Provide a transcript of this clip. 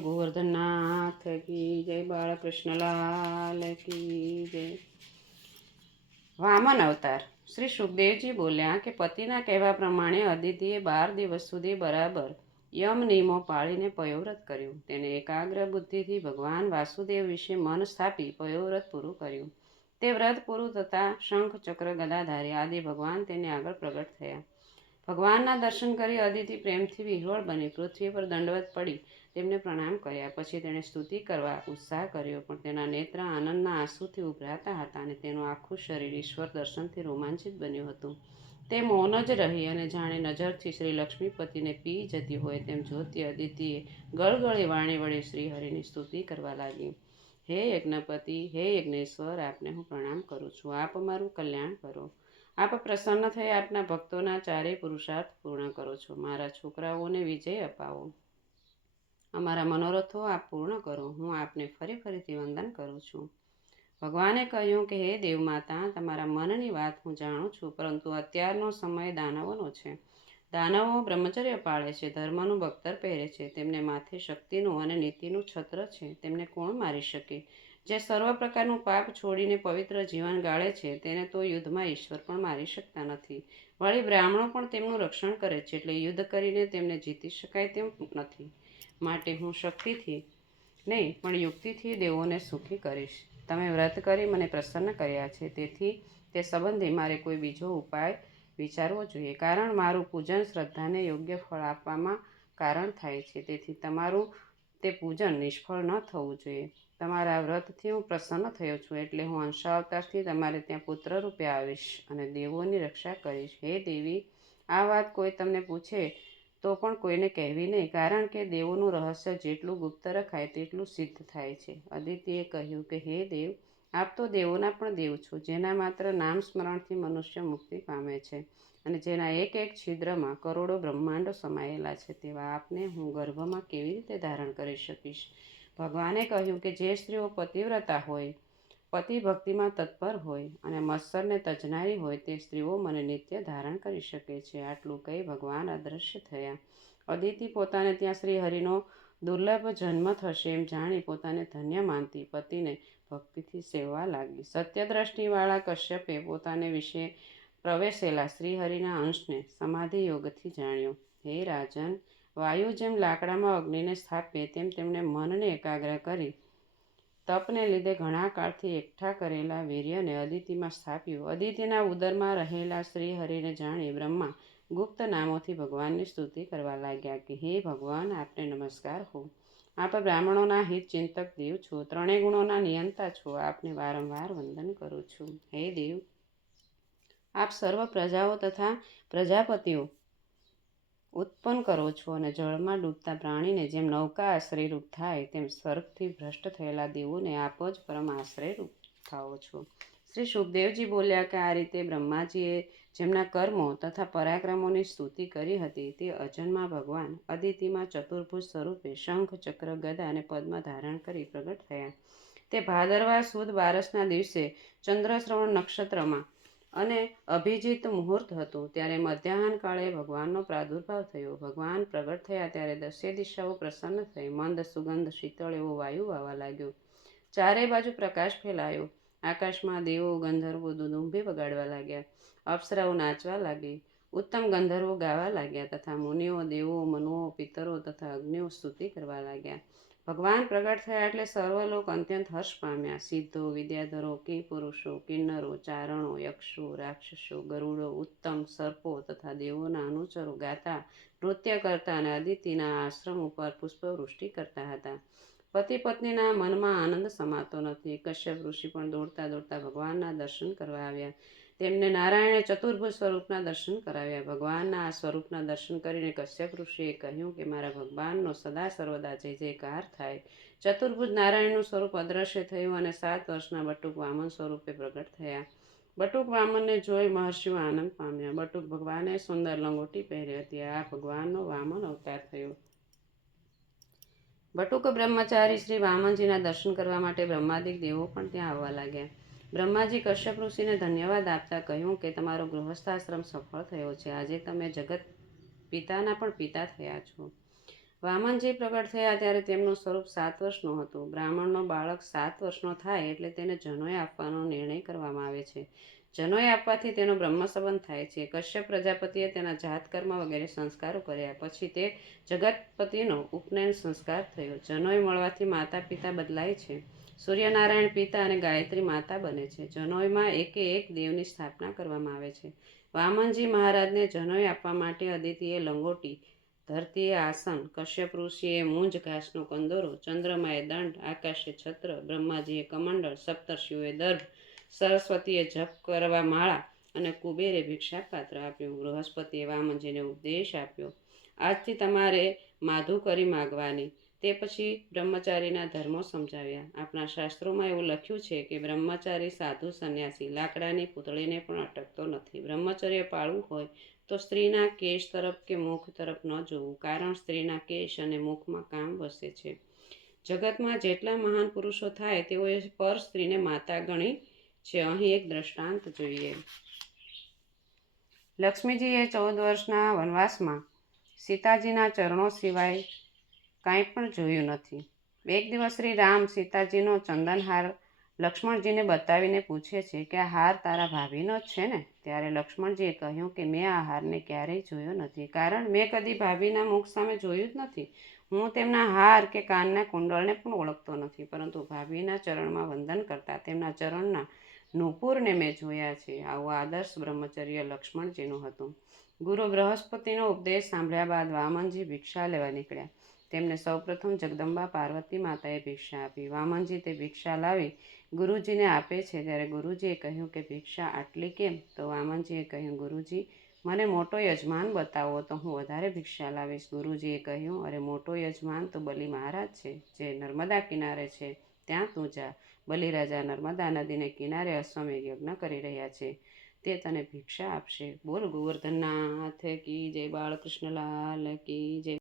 ગોવર્ધનનાથ કી જય બાળકૃષ્ણલાલ કી જય. વામન અવતાર. શ્રી સુખદેવજી બોલ્યા કે પતિના કહેવા પ્રમાણે અદિતિએ બાર દિવસ સુધી બરાબર યમ નિયમો પાળીને પયોવ્રત કર્યું. તેને એકાગ્ર બુદ્ધિથી ભગવાન વાસુદેવ વિશે મન સ્થાપી પયોવ્રત પૂરું કર્યું. તે વ્રત પૂરું થતાં શંખ, ચક્ર, ગદાધારી આદિ ભગવાન તેને આગળ પ્રગટ થયા. ભગવાનના દર્શન કરી અદિતિ પ્રેમથી વિહ્વળ બની, પૃથ્વી પર દંડવત પડી, તેમને પ્રણામ કર્યા. પછી તેણે સ્તુતિ કરવા ઉત્સાહ કર્યો, પણ તેના નેત્ર આનંદના આંસુથી ઉભરાતા હતા અને તેનું આખું શરીર ઈશ્વર દર્શનથી રોમાંચિત બન્યું હતું. તે મૌન જ રહી અને જાણે નજરથી શ્રી લક્ષ્મીપતિને પી જતી હોય તેમ જોતી અદિતિએ ગળગળી વાણી વડે શ્રીહરિની સ્તુતિ કરવા લાગી. હે યજ્ઞપતિ, હે યજ્ઞેશ્વર, આપને હું પ્રણામ કરું છું. આપ અમારું કલ્યાણ કરો. આપ પ્રસન્ન થઈ આપના ભક્તોના ચારેય પુરુષાર્થ પૂર્ણ કરો છો. મારા છોકરાઓને વિજય અપાવો. અમારા મનોરથો આપ પૂર્ણ કરો. હું આપને ફરી ફરીથી વંદન કરું છું. ભગવાને કહ્યું કે, હે દેવમાતા, તમારા મનની વાત હું જાણું છું, પરંતુ અત્યારનો સમય દાનવોનો છે. દાનવો બ્રહ્મચર્ય પાળે છે, ધર્મનું બખ્તર પહેરે છે. તેમને માથે શક્તિનું અને નીતિનું છત્ર છે. તેમને કોણ મારી શકે? જે સર્વ પ્રકારનું પાપ છોડીને પવિત્ર જીવન ગાળે છે, તેને તો યુદ્ધમાં ઈશ્વર પણ મારી શકતા નથી. વળી બ્રાહ્મણો પણ તેમનું રક્ષણ કરે છે, એટલે યુદ્ધ કરીને તેમને જીતી શકાય તેમ નથી. માટે હું શક્તિથી નહીં, પણ યુક્તિથી દેવોને સુખી કરીશ. તમે વ્રત કરી મને પ્રસન્ન કર્યા છે, તેથી તે સંબંધે મારે કોઈ બીજો ઉપાય વિચારવો જોઈએ. કારણ મારું પૂજન શ્રદ્ધાને યોગ્ય ફળ આપવામાં કારણ થાય છે, તેથી તમારું તે પૂજન નિષ્ફળ ન થવું જોઈએ. તમારા વ્રતથી હું પ્રસન્ન થયો છું, એટલે હું અંશાવતારથી તમારે ત્યાં પુત્ર રૂપે આવીશ અને દેવોની રક્ષા કરીશ. હે દેવી, આ વાત કોઈ તમને પૂછે તો પણ કોઈને કહેવી નહીં, કારણ કે દેવોનું રહસ્ય જેટલું ગુપ્ત રખાય તેટલું સિદ્ધ થાય છે. અદિતિએ કહ્યું કે, હે દેવ, આપ તો દેવોના પણ દેવ છો, જેના માત્ર નામ સ્મરણથી મનુષ્ય મુક્તિ પામે છે અને જેના એક એક છિદ્રમાં કરોડો બ્રહ્માંડો સમાયેલા છે, તેવા આપને હું ગર્ભમાં કેવી રીતે ધારણ કરી શકીશ? ભગવાને કહ્યું કે જે સ્ત્રીઓ પતિવ્રતા હોય પતિ ભક્તિમાં તત્પર હોય અને મત્સરને તજનારી હોય તે સ્ત્રીઓ મને નિત્ય ધારણ કરી શકે છે. આટલું કહી ભગવાન અદૃશ્ય થયા. અદિતિ પોતાને ત્યાં શ્રીહરિનો દુર્લભ જન્મ થશે એમ જાણી પોતાને ધન્ય માનતી પતિને ભક્તિથી સેવા લાગી. સત્યદ્રષ્ટિવાળા કશ્યપે પોતાને વિશે પ્રવેશેલા શ્રીહરિના અંશને સમાધિ યોગથી જાણ્યો. હે રાજન, વાયુ જેમ લાકડામાં અગ્નિને સ્થાપે તેમ તેમણે મનને એકાગ્ર કરી. તપને લીધે ઘણા કાળથી એકઠા કરેલા વીર્યને અદિતિમાં સ્થાપ્યું. અદિતિના ઉદરમાં રહેલા શ્રી હરિને જાણી બ્રહ્મા ગુપ્ત નામોથી ભગવાનની સ્તુતિ કરવા લાગ્યા કે, હે ભગવાન, આપને નમસ્કાર હો. આપ બ્રાહ્મણોના હિત ચિંતક દેવ છો. ત્રણેય ગુણોના નિયંતા છો. આપને વારંવાર વંદન કરું છું. હે દેવ, આપ સર્વ પ્રજાઓ તથા પ્રજાપતિઓ ઉત્પન્ન કરો છો અને જળમાં ડૂબતા પ્રાણીને જેમ નૌકા આશ્રયરૂપ થાય, તેમ સ્વર્ગથી ભ્રષ્ટ થયેલા દેવોને આપ જ પરમ આશ્રયરૂપ થાઓ છો. શ્રી સુખદેવજી બોલ્યા કે આ રીતે બ્રહ્માજીએ જેમના કર્મો તથા પરાક્રમોની સ્તુતિ કરી હતી, તે અજન્મા ભગવાન અદિતિમાં ચતુર્ભુજ સ્વરૂપે શંખ, ચક્ર, ગદા અને પદ્મ ધારણ કરી પ્રગટ થયા. તે ભાદરવા સુદ બારસના દિવસે ચંદ્રશ્રવણ નક્ષત્રમાં અને અભિજીત મુહૂર્ત હતું. ત્યારે મધ્યાહન કાળે ભગવાનનો પ્રાદુર્ભાવ થયો. ભગવાન પ્રગટ થયા ત્યારે દસે દિશાઓ પ્રસન્ન થઈ. મંદ, સુગંધ, શીતળ એવો વાયુ વાવા લાગ્યો. ચારે બાજુ પ્રકાશ ફેલાયો. આકાશમાં દેવો, ગંધર્વો, દુદુંભી વગાડવા લાગ્યા. અપ્સરાઓ નાચવા લાગી. ઉત્તમ ગંધર્વો ગાવા લાગ્યા તથા મુનિઓ, દેવો, મનુઓ, પિતરો તથા અગ્નિઓ સ્તુતિ કરવા લાગ્યા. ભગવાન પ્રગટ થયા એટલે સર્વલોક અત્યંત હર્ષ પામ્યા. સિદ્ધો, વિદ્યાધરો કે પુરુષો કિન્નરો, ચારણો, યક્ષો, રાક્ષસો, ગરુડો, ઉત્તમ સર્પો તથા દેવોના અનુચરો ગાતા, નૃત્ય કરતા અને અદિતિના આશ્રમ ઉપર પુષ્પવૃષ્ટિ કરતા હતા. પતિ પત્નીના મનમાં આનંદ સમાતો નથી. કશ્યપ ઋષિ પણ દોડતા દોડતા ભગવાનના દર્શન કરવા આવ્યા. તેમને નારાયણે ચતુર્ભુજ સ્વરૂપના દર્શન કરાવ્યા. ભગવાનના આ સ્વરૂપના દર્શન કરીને કશ્યપ ઋષિએ કહ્યું કે, મારા ભગવાનનો સદા સર્વદા જય જયકાર થાય. ચતુર્ભુજ નારાયણનું સ્વરૂપ અદ્રશ્ય થયું અને સાત વર્ષના બટુક વામન સ્વરૂપે પ્રગટ થયા. બટુક વામનને જોઈ મહર્ષિઓ આનંદ પામ્યા. બટુક ભગવાને સુંદર લંગોટી પહેરી હતી. આ ભગવાનનો વામન અવતાર થયો. બટુક બ્રહ્મચારી શ્રી વામનજીના દર્શન કરવા માટે બ્રહ્માદિક દેવો પણ ત્યાં આવવા લાગ્યા. બ્રહ્માજી કશ્યપ ઋષિને ધન્યવાદ આપતા કહ્યું કે તમારો ગૃહસ્થાશ્રમ સફળ થયો છે. આજે તમે જગત પિતાના પણ પિતા થયા છો. વામનજી પ્રગટ થયા ત્યારે તેમનું સ્વરૂપ સાત વર્ષનું હતું. બ્રાહ્મણનો બાળક સાત વર્ષનો થાય એટલે તેને જનોય આપવાનો નિર્ણય કરવામાં આવે છે. જનોય આપવાથી તેનો બ્રહ્મ સંબંધ થાય છે. કશ્યપ પ્રજાપતિએ તેના જાતકર્મ વગેરે સંસ્કારો કર્યા. પછી તે જગતપતિનો ઉપનયન સંસ્કાર થયો. જનોય મળવાથી માતા પિતા બદલાય છે. સૂર્યનારાયણ પિતા અને ગાયત્રી માતા બને છે. જનોયમાં એકે એક દેવની સ્થાપના કરવામાં આવે છે. વામનજી મહારાજને જનોય આપવા માટે અદિતિએ લંગોટી, ધરતીએ આસન, કશ્યપ ઋષિએ મૂંજ ઘાસનો કંદોરો, ચંદ્રમાએ દંડ, આકાશે છત્ર, બ્રહ્માજીએ કમંડળ, સપ્તર્ષિઓએ દર્ભ સરસ્વતીએ જપ કરવા માળા અને કુબેરે ભિક્ષા પાત્ર આપ્યું. બૃહસ્પતિએ વામનજીને ઉપદેશ આપ્યો, આજથી તમારે માધુ કરી માગવાની. તે પછી બ્રહ્મચારીના ધર્મો સમજાવ્યા. આપણા શાસ્ત્રોમાં એવું લખ્યું છે કે બ્રહ્મચારી, સાધુ, સંન્યાસી, લાકડાની પૂતળીને પણ અટકતો નથી. બ્રહ્મચર્ય પાળવું હોય તો સ્ત્રીના કેશ તરફ કે મુખ તરફ ન જોવું, કારણ સ્ત્રીના કેશ અને મુખમાં કામ વસે છે. જગતમાં જેટલા મહાન પુરુષો થાય, તેઓએ પર સ્ત્રીને માતા ગણી છે. અહીં એક દ્રષ્ટાંત જોઈએ. લક્ષ્મીજીએ ચૌદ વર્ષના વનવાસમાં સીતાજીના ચરણો સિવાય કાંઈ પણ જોયું નથી. એક દિવસ શ્રી રામ સીતાજીનો ચંદનહાર લક્ષ્મણજીને બતાવીને પૂછે છે કે આ હાર તારા ભાભીનો જ છે ને? ત્યારે લક્ષ્મણજીએ કહ્યું કે મેં આ હારને ક્યારેય જોયો નથી. કારણ મેં કદી ભાભીના મુખ સામે જોયું જ નથી. હું તેમના હાર કે કાનના કુંડળને પણ ઓળખતો નથી. પરંતુ ભાભીના ચરણમાં વંદન કરતાં તેમના ચરણના નુપુરને મેં જોયા છે. આવું આદર્શ બ્રહ્મચર્ય લક્ષ્મણજીનું હતું. ગુરુ બૃહસ્પતિનો ઉપદેશ સાંભળ્યા બાદ વામનજી ભિક્ષા લેવા નીકળ્યા. તેમને સૌપ્રથમ જગદંબા પાર્વતી માતાએ ભિક્ષા આપી. વામનજી તે ભિક્ષા લાવી ગુરુજીને આપે છે. ત્યારે ગુરુજીએ કહ્યું કે, ભિક્ષા આટલી કેમ? તો વામનજીએ કહ્યું, ગુરુજી, મને મોટો યજમાન બતાવો તો હું વધારે ભિક્ષા લાવીશ. ગુરુજીએ કહ્યું, અરે, મોટો યજમાન તો બલિ મહારાજ છે, જે નર્મદા કિનારે છે, ત્યાં તું જા. બલિરાજા નર્મદા નદીને કિનારે અશ્વમેઘ યજ્ઞ કરી રહ્યા છે. તે તને ભિક્ષા આપશે. બોલ, ગોવર્ધનનાથ કી જય બાળકૃષ્ણલાલ કી જય